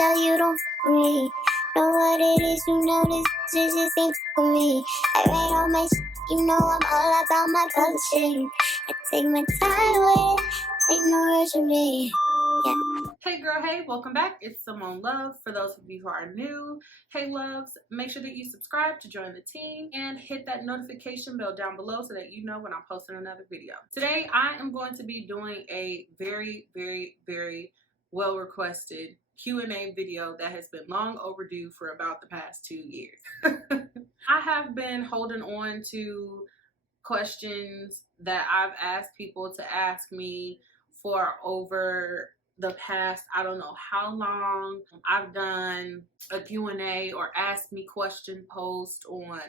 tell you don't for me. Know what it is, you know this just ain't for me. I write all my shit, you know I'm all about my publishing. I take my time with it, ain't no rush with me. Yeah. Hey girl, hey, welcome back. It's Simone Love. For those of you who are new, hey loves, make sure that you subscribe to join the team and hit that notification bell down below so that you know when I'm posting another video. Today, I am going to be doing a very well requested Q&A video that has been long overdue for about the past 2 years. I have been holding on to questions that I've asked people to ask me for over the past, I don't know how long. I've done a Q&A or ask me question post on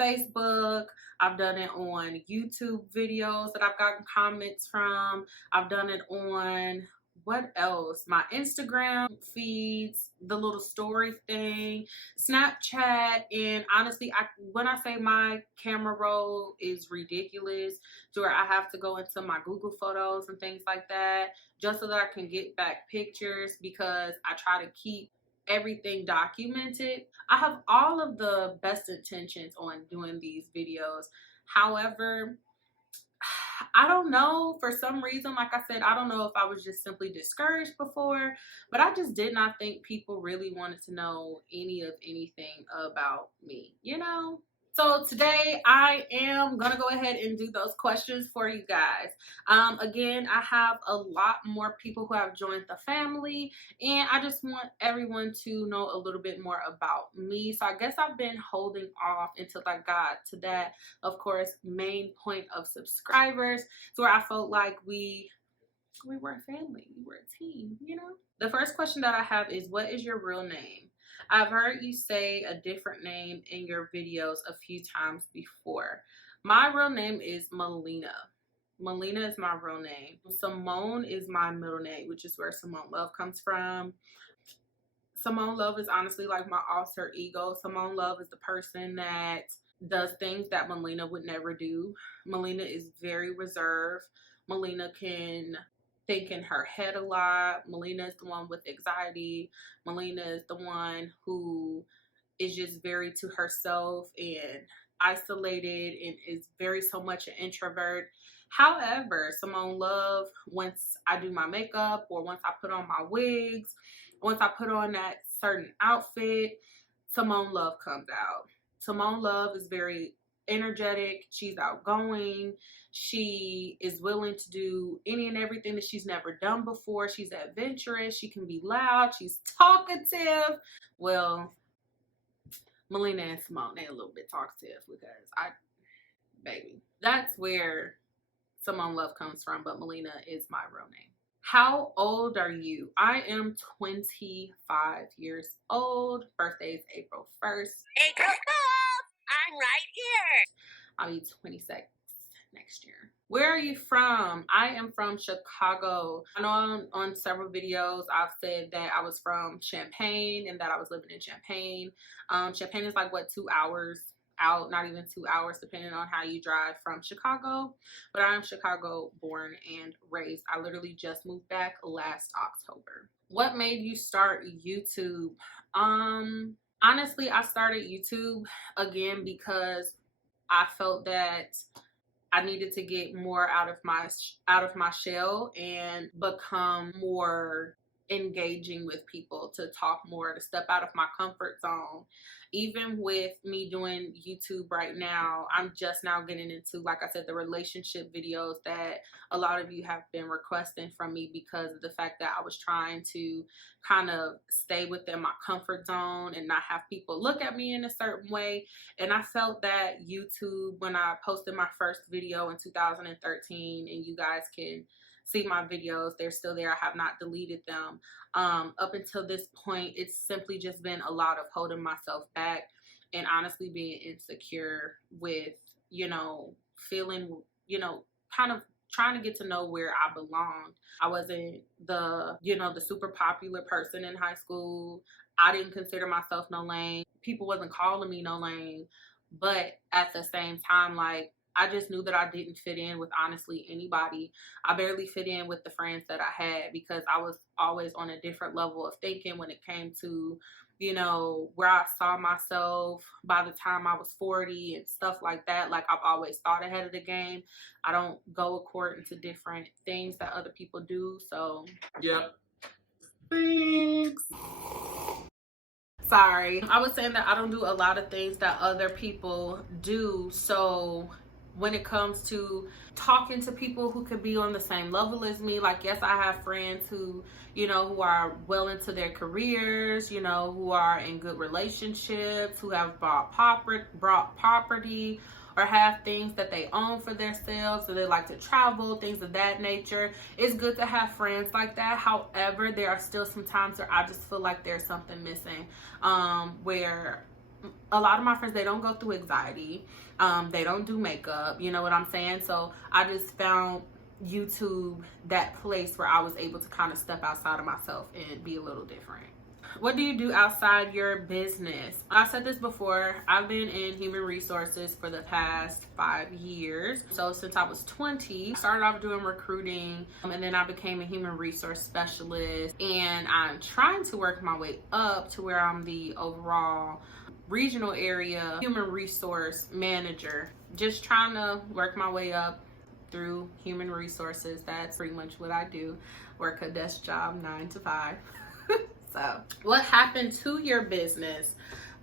Facebook. I've done it on YouTube videos that I've gotten comments from. I've done it on, what else? My Instagram feeds, the little story thing, Snapchat, and honestly, when I say my camera roll is ridiculous, to where I have to go into my Google Photos and things like that, just so that I can get back pictures, because I try to keep everything documented. I have all of the best intentions on doing these videos. However, I don't know, for some reason, like I said, I don't know if I was just simply discouraged before, but I just did not think people really wanted to know anything about me, you know? So today I am gonna go ahead and do those questions for you guys. Again, I have a lot more people who have joined the family, and I just want everyone to know a little bit more about me. So I guess I've been holding off until I got to that, of course, main point of subscribers, so where I felt like we were a family, we were a team, you know? The first question that I have is, what is your real name? I've heard you say a different name in your videos a few times before. My real name is Melina. Melina is my real name. Simone is my middle name, which is where Simone Love comes from. Simone Love is honestly like my alter ego. Simone Love is the person that does things that Melina would never do. Melina is very reserved. Melina can think in her head a lot. Melina is the one with anxiety. Melina is the one who is just very to herself and isolated and is very so much an introvert. However, Simone Love, once I do my makeup or once I put on my wigs, once I put on that certain outfit, Simone Love comes out. Simone Love is very energetic. She's outgoing. She is willing to do any and everything that she's never done before. She's adventurous. She can be loud. She's talkative. Well, Melina and Simone, they're a little bit talkative because baby, that's where Simone Love comes from, but Melina is my real name. How old are you? I am 25 years old. Birthday is April 1st. April Fool's! I'm right here. I'll be 26 next year. Where are you from? I am from Chicago. I know on several videos I've said that I was from Champaign and that I was living in Champaign. Champaign is like, what, 2 hours out, not even 2 hours, depending on how you drive from Chicago. But I'm Chicago born and raised. I literally just moved back last October. What made you start YouTube? Honestly, I started YouTube again because I felt that I needed to get more out of my shell and become more engaging with people, to talk more, to step out of my comfort zone. Even with me doing YouTube right now, I'm just now getting into, like I said, the relationship videos that a lot of you have been requesting from me, because of the fact that I was trying to kind of stay within my comfort zone and not have people look at me in a certain way. And I felt that YouTube, when I posted my first video in 2013, and you guys can see my videos, they're still there, I have not deleted them. Up until this point, it's simply just been a lot of holding myself back and honestly being insecure with, you know, feeling, you know, kind of trying to get to know where I belonged. I wasn't the, you know, the super popular person in high school. I didn't consider myself no lame. People wasn't calling me no lame. But at the same time, like, I just knew that I didn't fit in with honestly anybody. I barely fit in with the friends that I had because I was always on a different level of thinking when it came to, you know, where I saw myself by the time I was 40 and stuff like that. Like, I've always thought ahead of the game. I don't go according to different things that other people do. So, yep. Thanks. Sorry. I was saying that I don't do a lot of things that other people do. So when it comes to talking to people who could be on the same level as me, like, yes, I have friends who, you know, who are well into their careers, you know, who are in good relationships, who have bought property, or have things that they own for themselves, or they like to travel, things of that nature. It's good to have friends like that. However, there are still some times where I just feel like there's something missing, where a lot of my friends, they don't go through anxiety, they don't do makeup, you know what I'm saying? So I just found YouTube that place where I was able to kind of step outside of myself and be a little different. What do you do outside your business? I said this before, I've been in human resources for the past 5 years. So since I was 20, I started off doing recruiting, and then I became a human resource specialist, and I'm trying to work my way up to where I'm the overall regional area human resource manager. Just trying to work my way up through human resources. That's pretty much what I do. Work a desk job 9 to 5. So, what happened to your business?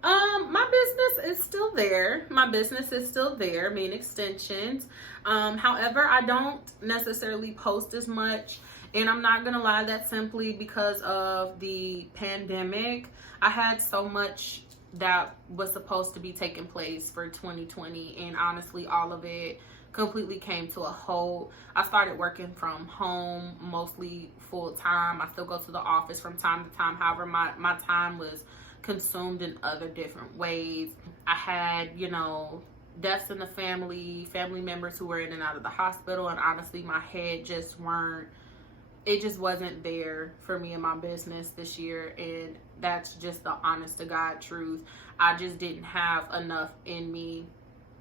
My business is still there. My business is still there, Mean Extensions. However, I don't necessarily post as much, and I'm not gonna lie, that's simply because of the pandemic. I had so much that was supposed to be taking place for 2020, and honestly, all of it completely came to a halt. I started working from home, mostly full time. I still go to the office from time to time. However, my time was consumed in other different ways. I had, you know, deaths in the family members who were in and out of the hospital, and honestly, my head just wasn't there for me in my business this year, and that's just the honest to God truth. I just didn't have enough in me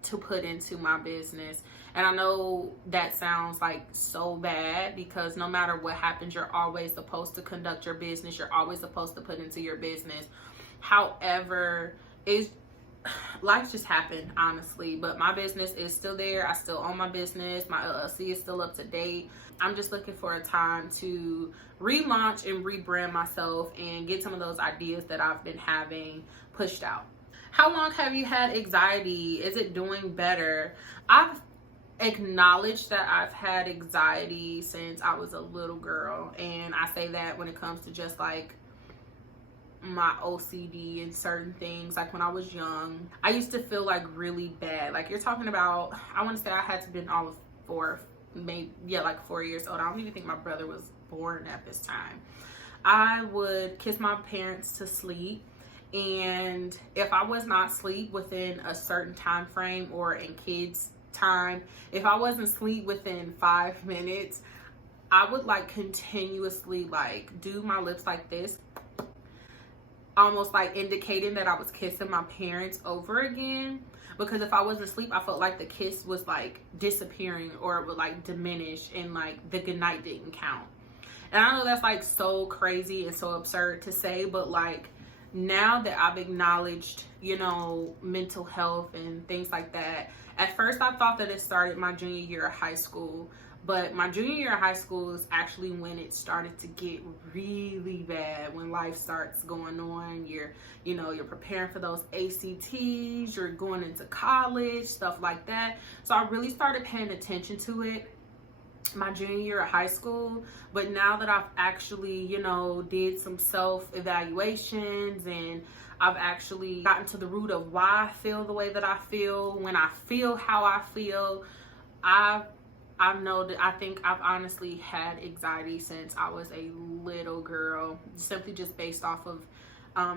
to put into my business. And I know that sounds like so bad, because no matter what happens, you're always supposed to conduct your business. You're always supposed to put into your business. However, life just happened, honestly. But my business is still there. I still own my business. My LLC is still up to date. I'm just looking for a time to relaunch and rebrand myself and get some of those ideas that I've been having pushed out. How long have you had anxiety? Is it doing better? I've acknowledged that I've had anxiety since I was a little girl, and I say that when it comes to just like my OCD and certain things. Like when I was young, I used to feel like really bad. Like, you're talking about, I want to say I had to been all of 4 years old. I don't even think my brother was born at this time. I would kiss my parents to sleep, and if I was not asleep within a certain time frame, or in kids time, if I wasn't asleep within 5 minutes, I would like continuously like do my lips like this, almost like indicating that I was kissing my parents over again. Because if I wasn't asleep, I felt like the kiss was like disappearing, or it would like diminish, and like the goodnight didn't count. And I know that's like so crazy and so absurd to say, but like now that I've acknowledged, you know, mental health and things like that, at first I thought that it started my junior year of high school, but my junior year of high school is actually when it started to get really bad, when life starts going on. You're preparing for those ACTs, you're going into college, stuff like that. So I really started paying attention to it my junior year of high school. But now that I've actually, you know, did some self-evaluations, and I've actually gotten to the root of why I feel the way that I feel, when I feel how I feel, I think I've honestly had anxiety since I was a little girl, simply just based off of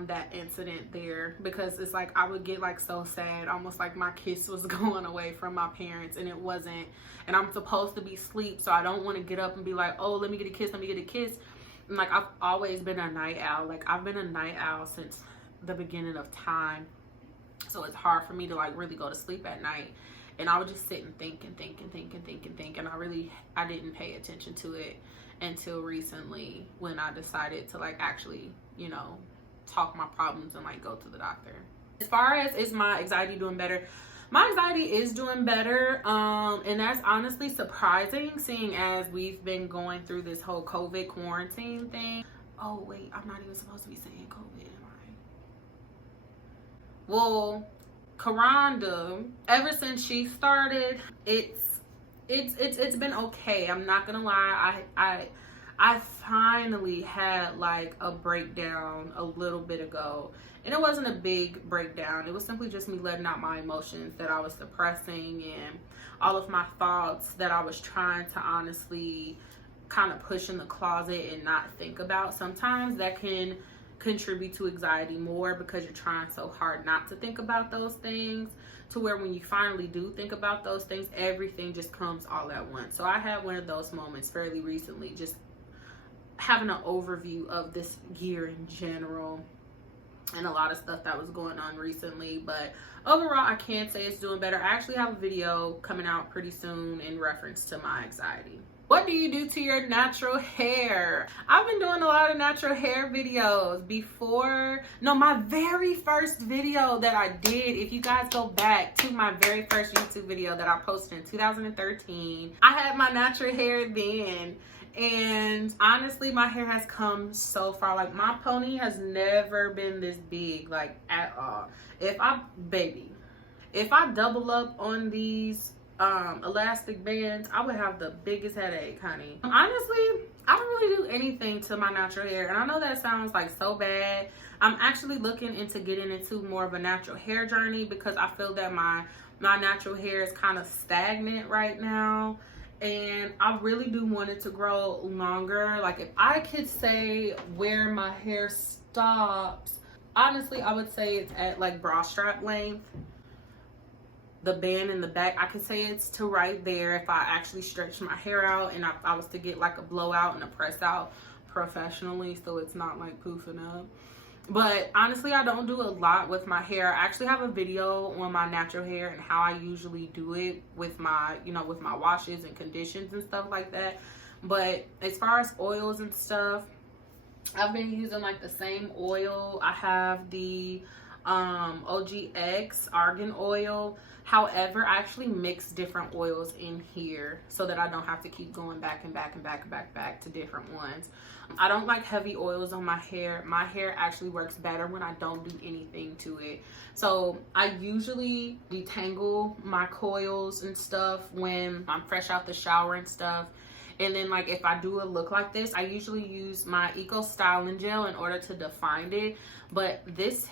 that incident there. Because it's like I would get like so sad, almost like my kiss was going away from my parents, and it wasn't. And I'm supposed to be asleep, so I don't want to get up and be like, oh, let me get a kiss, and like I've always been a night owl. Like I've been a night owl since the beginning of time, so it's hard for me to like really go to sleep at night. And I would just sit and think and think and think and think and think. And I didn't pay attention to it until recently when I decided to like actually, you know, talk my problems and like go to the doctor. As far as is my anxiety doing better, my anxiety is doing better, and that's honestly surprising, seeing as we've been going through this whole COVID quarantine thing. Oh wait, I'm not even supposed to be saying COVID, am I? Well, Karanda, ever since she started, it's been okay. I'm not gonna lie. I finally had like a breakdown a little bit ago. And it wasn't a big breakdown. It was simply just me letting out my emotions that I was suppressing and all of my thoughts that I was trying to honestly kind of push in the closet and not think about. Sometimes that can contribute to anxiety more because you're trying so hard not to think about those things, to where when you finally do think about those things, everything just comes all at once. So I had one of those moments fairly recently, just having an overview of this year in general and a lot of stuff that was going on recently. But overall, I can say it's doing better. I actually have a video coming out pretty soon in reference to my anxiety. What do you do to your natural hair? I've been doing a lot of natural hair videos before. No, my very first video that I did, if you guys go back to my very first YouTube video that I posted in 2013, I had my natural hair then. And honestly, my hair has come so far. Like, my pony has never been this big, like, at all. If I double up on these elastic bands, I would have the biggest headache, honey. Honestly, I don't really do anything to my natural hair. And I know that sounds like so bad. I'm actually looking into getting into more of a natural hair journey because I feel that my natural hair is kind of stagnant right now. And I really do want it to grow longer. Like, if I could say where my hair stops, honestly, I would say it's at like bra strap length. The band in the back, I could say it's to right there if I actually stretch my hair out and I was to get like a blowout and a press out professionally, so it's not like poofing up. But honestly, I don't do a lot with my hair. I actually have a video on my natural hair and how I usually do it with my, you know, with my washes and conditions and stuff like that. But as far as oils and stuff, I've been using like the same oil. I have the OGX argan oil. However, I actually mix different oils in here so that I don't have to keep going back and back and back and back to different ones. I don't like heavy oils on my hair. My hair actually works better when I don't do anything to it. So I usually detangle my coils and stuff when I'm fresh out the shower and stuff. And then, like, if I do a look like this, I usually use my Eco Styling Gel in order to define it. But this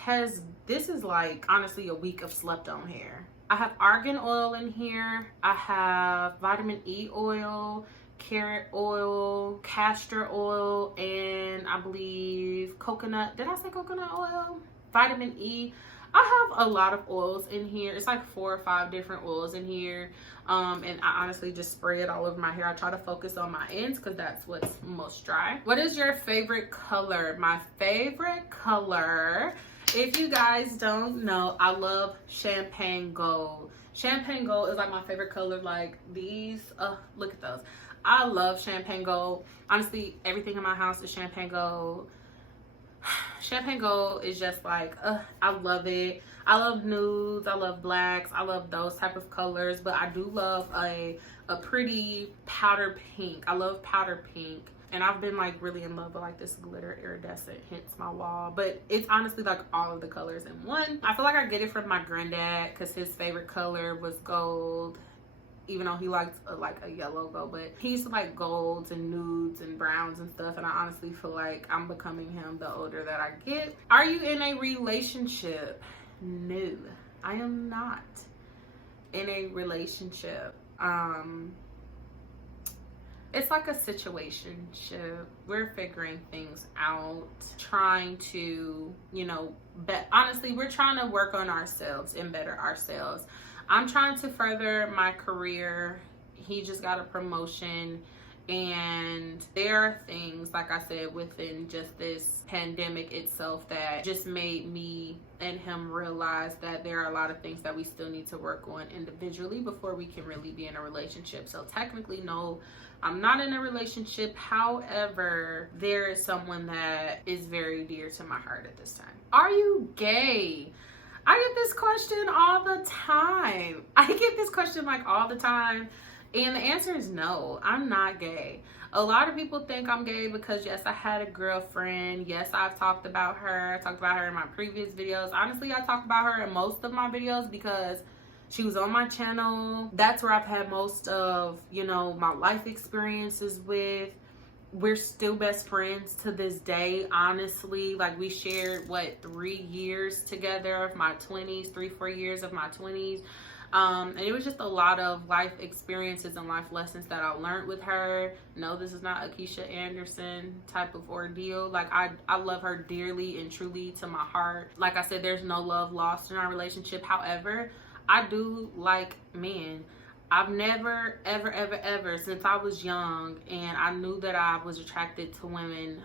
is like honestly a week of slept on hair. I have argan oil in here. I have vitamin E oil, carrot oil, castor oil, and I believe coconut. Did I say coconut oil? Vitamin E. I have a lot of oils in here. It's like 4 or 5 different oils in here. And I honestly just spray it all over my hair. I try to focus on my ends because that's what's most dry. What is your favorite color? My favorite color, if you guys don't know, I love champagne gold. Champagne gold is like my favorite color. Like these, look at those. I love champagne gold. Honestly, everything in my house is champagne gold. Champagne gold is just like, I love it. I love nudes, I love blacks, I love those type of colors, but I do love a pretty powder pink. I love powder pink. And I've been like really in love with like this glitter iridescent, hence my wall. But it's honestly like all of the colors in one. I feel like I get it from my granddad because his favorite color was gold. Even though he liked a yellow gold, but he used to like golds and nudes and browns and stuff. And I honestly feel like I'm becoming him the older that I get. Are you in a relationship? No, I am not in a relationship. It's like a situationship. We're figuring things out, trying to, you know, honestly, we're trying to work on ourselves and better ourselves. I'm trying to further my career. He just got a promotion And there are things, like I said, within just this pandemic itself that just made me and him realize that there are a lot of things that we still need to work on individually before we can really be in a relationship. So technically, no, I'm not in a relationship. However, there is someone that is very dear to my heart at this time. Are you gay? I get this question all the time. I get this question like all the time. And the answer is no, I'm not gay. A lot of people think I'm gay because yes, I had a girlfriend. Yes, I've talked about her. I talked about her in my previous videos. Honestly, I talk about her in most of my videos because she was on my channel. That's where I've had most of, my life experiences with. We're still best friends to this day, honestly. Like, we shared 3 years together of my 20s, 4 years of my 20s. And it was just a lot of life experiences and life lessons that I learned with her. No, this is not a Keisha Anderson type of ordeal. Like, I love her dearly and truly to my heart. Like I said, there's no love lost in our relationship. However, I do like men. I've never, ever, since I was young, and I knew that I was attracted to women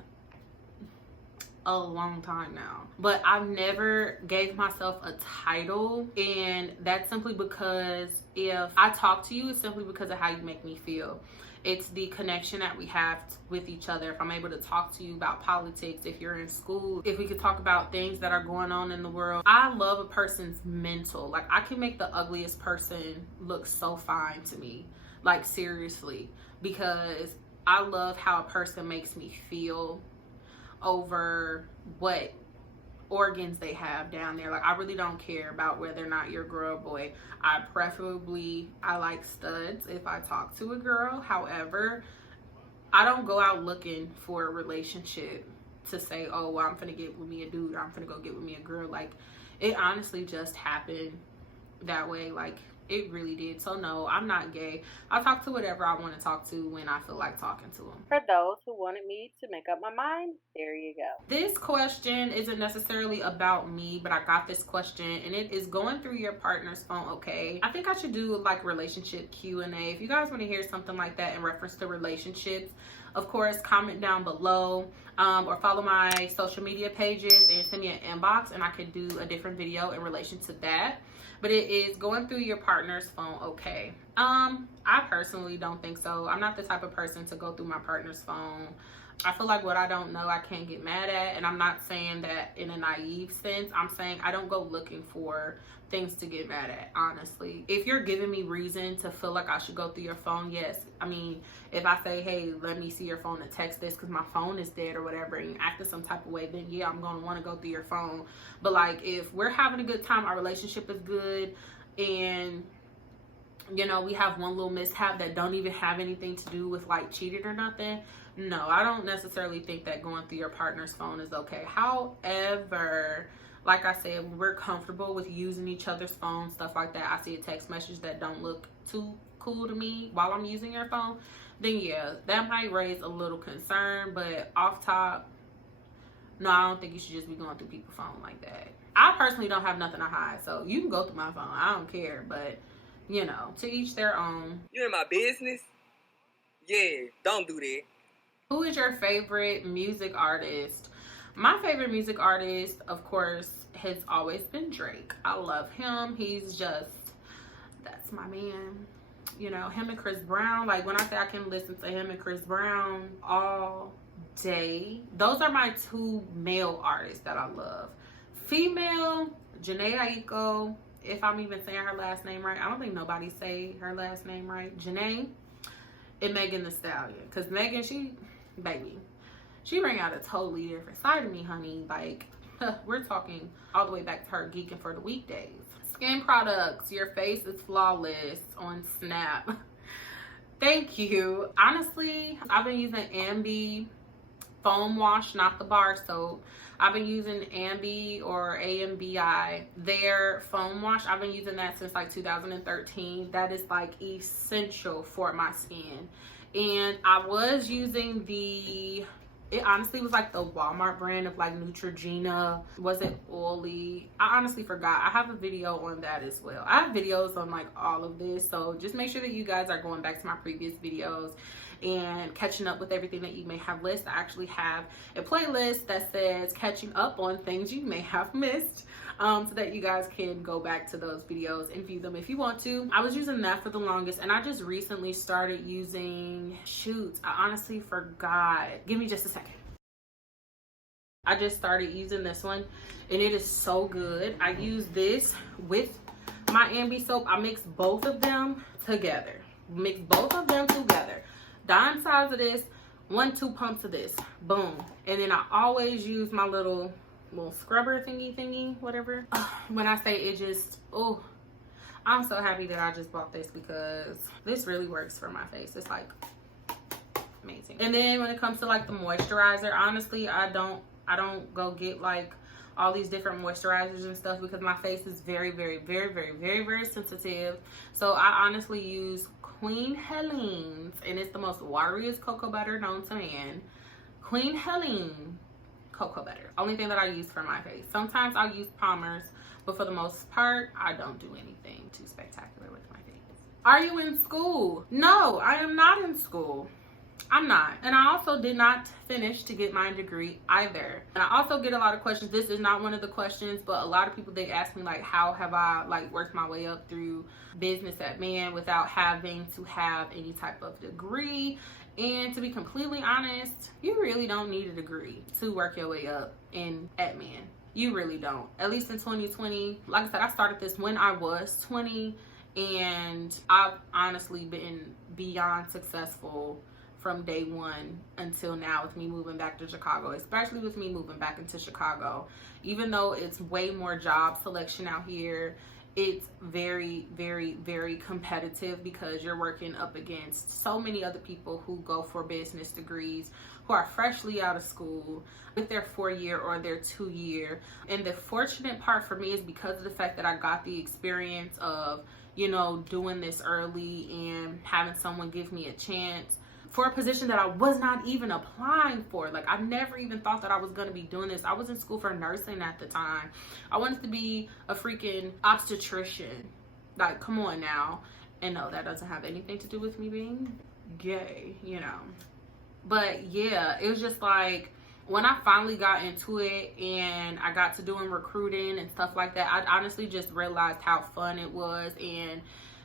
a long time now, but I've never gave myself a title, and that's simply because if I talk to you, it's simply because of how you make me feel. It's the connection that we have with each other. If I'm able to talk to you about politics, if you're in school, if we could talk about things that are going on in the world. I love a person's mental. Like, I can make the ugliest person look so fine to me, like, seriously, because I love how a person makes me feel over what organs they have down there. Like, I really don't care about whether or not you're a girl or boy. I like studs if I talk to a girl. However, I don't go out looking for a relationship to say, oh, well, I'm finna get with me a dude, or I'm finna go get with me a girl. Like, it honestly just happened that way. Like, it really did. So no, I'm not gay. I'll talk to whatever I want to talk to when I feel like talking to them. For those who wanted me to make up my mind, there you go. This question isn't necessarily about me, but I got this question, and it is going through your partner's phone. Okay, I think I should do like relationship Q&A. If you guys want to hear something like that in reference to relationships, of course, comment down below, or follow my social media pages and send me an inbox, and I could do a different video in relation to that. But it is going through your partner's phone. Okay, I personally don't think so. I'm not the type of person to go through my partner's phone. I feel like what I don't know, I can't get mad at. And I'm not saying that in a naive sense. I'm saying I don't go looking for things to get mad at, honestly. If you're giving me reason to feel like I should go through your phone, yes. I mean, if I say, hey, let me see your phone and text this because my phone is dead or whatever, and you act in some type of way, then yeah, I'm going to want to go through your phone. But like, if we're having a good time, our relationship is good, and we have one little mishap that don't even have anything to do with like cheating or nothing, no, I don't necessarily think that going through your partner's phone is okay. However, like I said, we're comfortable with using each other's phones, stuff like that. I see a text message that don't look too cool to me while I'm using your phone, then yeah, that might raise a little concern. But off top, no, I don't think you should just be going through people's phone like that. I personally don't have nothing to hide, so you can go through my phone. I don't care, but to each their own. You in my business? Yeah, don't do that. Who is your favorite music artist? My favorite music artist, of course, has always been Drake. I love him. He's just, that's my man. Him and Chris Brown. Like, when I say I can listen to him and Chris Brown all day, those are my two male artists that I love. Female, Jhené Aiko, if I'm even saying her last name right. I don't think nobody say her last name right. Jhené, and Megan Thee Stallion. Because Megan, she bring out a totally different side of me, honey. Like, we're talking all the way back to her geeking for the weekdays. Skin products, your face is flawless on Snap. Thank you. Honestly, I've been using Ambi foam wash, not the bar soap. I've been using Ambi or AMBI, their foam wash. I've been using that since like 2013. That is like essential for my skin. And I was using it honestly was like the Walmart brand of like Neutrogena. Was it oily? I honestly forgot. I have a video on that as well. I have videos on like all of this, so just make sure that you guys are going back to my previous videos and catching up with everything that you may have missed. I actually have a playlist that says catching up on things you may have missed, so that you guys can go back to those videos and view them if you want to. I was using that for the longest, and I just recently started using, shoot, I honestly forgot. Give me just a second. I just started using this one, and it is so good. I use this with my Ambi soap. I mix both of them together. Dime size of this, 1-2 pumps of this, boom. And then I always use my little scrubber thingy, whatever. When I say it just, oh, I'm so happy that I just bought this because this really works for my face. It's like amazing. And then when it comes to like the moisturizer, honestly, I don't go get like all these different moisturizers and stuff because my face is very sensitive. So I honestly use Queen Helene's, and it's the most wateriest cocoa butter known to man. Queen Helene cocoa butter. Only thing that I use for my face. Sometimes I'll use Palmer's, but for the most part, I don't do anything too spectacular with my face. Are you in school? No, I am not in school. I'm not. And I also did not finish to get my degree either. And I also get a lot of questions. This is not one of the questions, but a lot of people, they ask me like, how have I like worked my way up through business at Man without having to have any type of degree? And to be completely honest, you really don't need a degree to work your way up at Man. You really don't. At least in 2020. Like I said, I started this when I was 20, and I've honestly been beyond successful from day one until now with me moving back to Chicago, especially with me moving back into Chicago. Even though it's way more job selection out here, it's very competitive because you're working up against so many other people who go for business degrees, who are freshly out of school with their 4-year or their 2-year. And the fortunate part for me is because of the fact that I got the experience of, you know, doing this early and having someone give me a chance for a position that I was not even applying for. Like, I never even thought that I was going to be doing this. I was in school for nursing at the time. I wanted to be a freaking obstetrician. Like, come on now. And no, that doesn't have anything to do with me being gay, you know. But yeah, it was just like, when I finally got into it and I got to doing recruiting and stuff like that, I honestly just realized how fun it was. And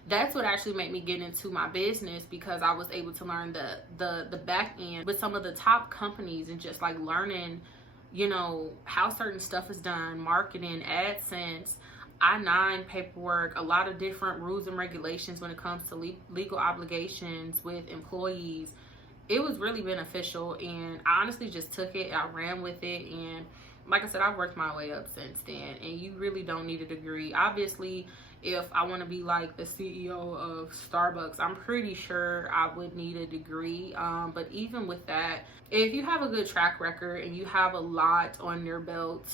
that's what actually made me get into my business, because I was able to learn the back end with some of the top companies and just like learning, you know, how certain stuff is done, marketing, AdSense, I-9 paperwork, a lot of different rules and regulations when it comes to legal obligations with employees. It was really beneficial, and I honestly just took it, I ran with it, and like I said, I've worked my way up since then. And you really don't need a degree. Obviously, if I want to be like the CEO of Starbucks, I'm pretty sure I would need a degree. But even with that, if you have a good track record and you have a lot on your belt,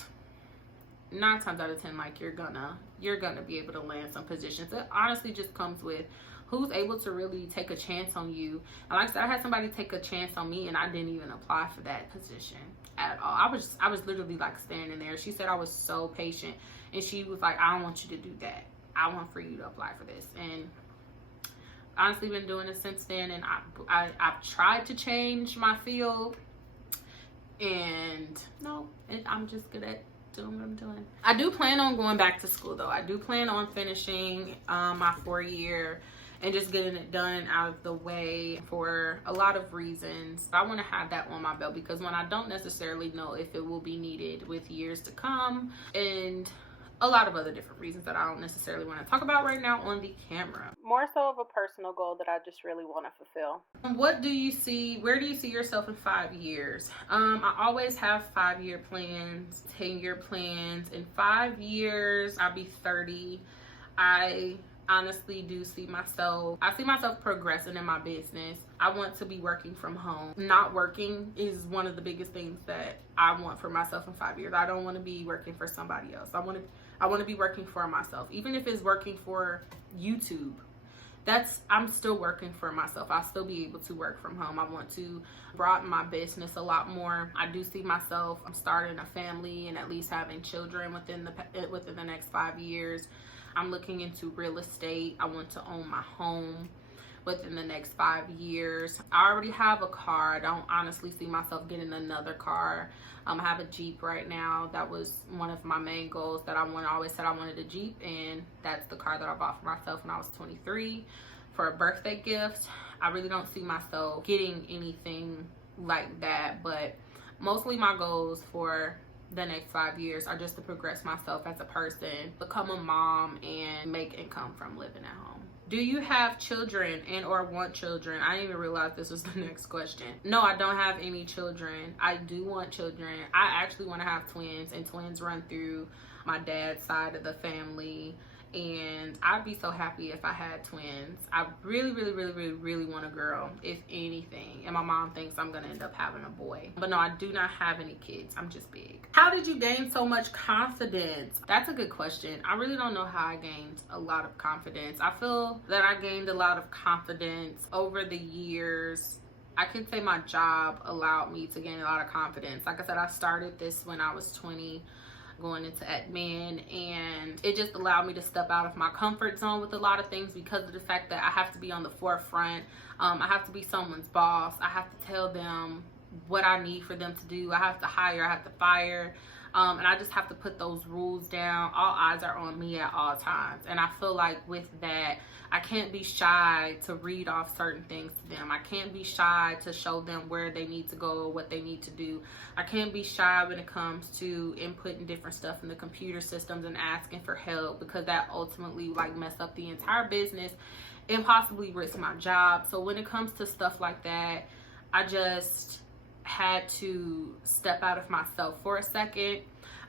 9 times out of 10, like you're gonna be able to land some positions. It honestly just comes with who's able to really take a chance on you. And like I said, I had somebody take a chance on me, and I didn't even apply for that position at all. I was literally like standing there. She said I was so patient, and she was like, I don't want you to do that. I want for you to apply for this. And honestly been doing it since then, and I've tried to change my field, and no, I'm just good at doing what I'm doing. I do plan on going back to school though. I do plan on finishing my 4-year and just getting it done out of the way for a lot of reasons. I want to have that on my belt because when I don't necessarily know if it will be needed with years to come, and a lot of other different reasons that I don't necessarily want to talk about right now on the camera. More so of a personal goal that I just really want to fulfill. What do you see, where do you see yourself in 5 years? I always have 5-year plans, 10-year plans. In 5 years, I'll be 30. I honestly do see myself, progressing in my business. I want to be working from home. Not working is one of the biggest things that I want for myself in 5 years. I don't want to be working for somebody else. I want to be working for myself. Even if it's working for YouTube, I'm still working for myself. I'll still be able to work from home. I want to broaden my business a lot more. I do see myself starting a family and at least having children within the next 5 years. I'm looking into real estate. I want to own my home. within the next 5 years. I already have a car. I don't honestly see myself getting another car. I have a Jeep right now. That was one of my main goals that I always said I wanted a Jeep, and that's the car that I bought for myself when I was 23 for a birthday gift. I really don't see myself getting anything like that, but mostly my goals for the next 5 years are just to progress myself as a person, become a mom, and make income from living at home. Do you have children and or want children? I didn't even realize this was the next question. No, I don't have any children. I do want children. I actually want to have twins, and twins run through my dad's side of the family. And I'd be so happy if I had twins. I really want a girl, if anything. And my mom thinks I'm gonna end up having a boy. But no, I do not have any kids. I'm just big. How did you gain so much confidence? That's a good question. I really don't know how I gained a lot of confidence. I feel that I gained a lot of confidence over the years. I could say my job allowed me to gain a lot of confidence. Like I said, I started this when I was 20. Going into admin, and it just allowed me to step out of my comfort zone with a lot of things because of the fact that I have to be on the forefront. I have to be someone's boss. I have to tell them what I need for them to do. I have to hire, I have to fire, and I just have to put those rules down. All eyes are on me at all times, and I feel like with that, I can't be shy to read off certain things to them. I can't be shy to show them where they need to go, what they need to do. I can't be shy when it comes to inputting different stuff in the computer systems and asking for help, because that ultimately like mess up the entire business and possibly risk my job. So when it comes to stuff like that, I just had to step out of myself for a second.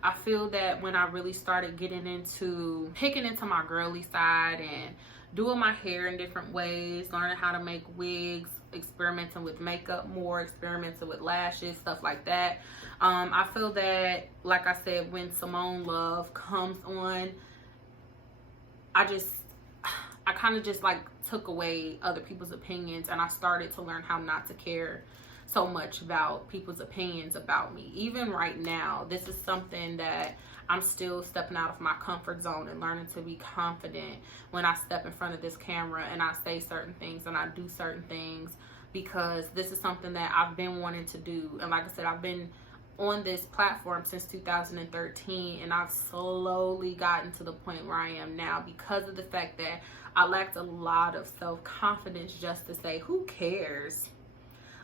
I feel that when I really started getting into picking into my girly side and doing my hair in different ways, learning how to make wigs, experimenting with makeup more, experimenting with lashes, stuff like that. I feel that, like I said, when Simone Love comes on, I kind of just like took away other people's opinions, and I started to learn how not to care so much about people's opinions about me. Even right now, this is something that I'm still stepping out of my comfort zone and learning to be confident when I step in front of this camera and I say certain things and I do certain things, because this is something that I've been wanting to do. And like I said, I've been on this platform since 2013, and I've slowly gotten to the point where I am now because of the fact that I lacked a lot of self-confidence just to say, who cares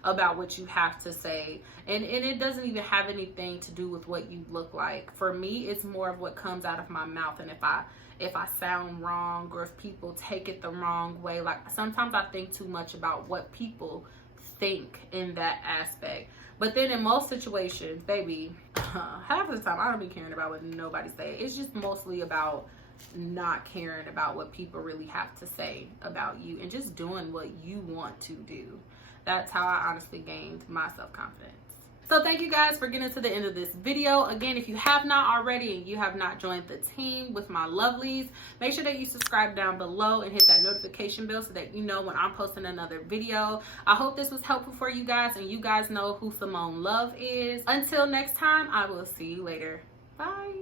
about what you have to say? And it doesn't even have anything to do with what you look like. For me, it's more of what comes out of my mouth, and if I sound wrong or if people take it the wrong way. Like sometimes I think too much about what people think in that aspect. But then in most situations, baby, half of the time I don't be caring about what nobody say. It's just mostly about not caring about what people really have to say about you and just doing what you want to do. That's how I honestly gained my self-confidence. So thank you guys for getting to the end of this video. Again, if you have not already and you have not joined the team with my lovelies, make sure that you subscribe down below and hit that notification bell so that you know when I'm posting another video. I hope this was helpful for you guys and you guys know who Simone Love is. Until next time, I will see you later. Bye.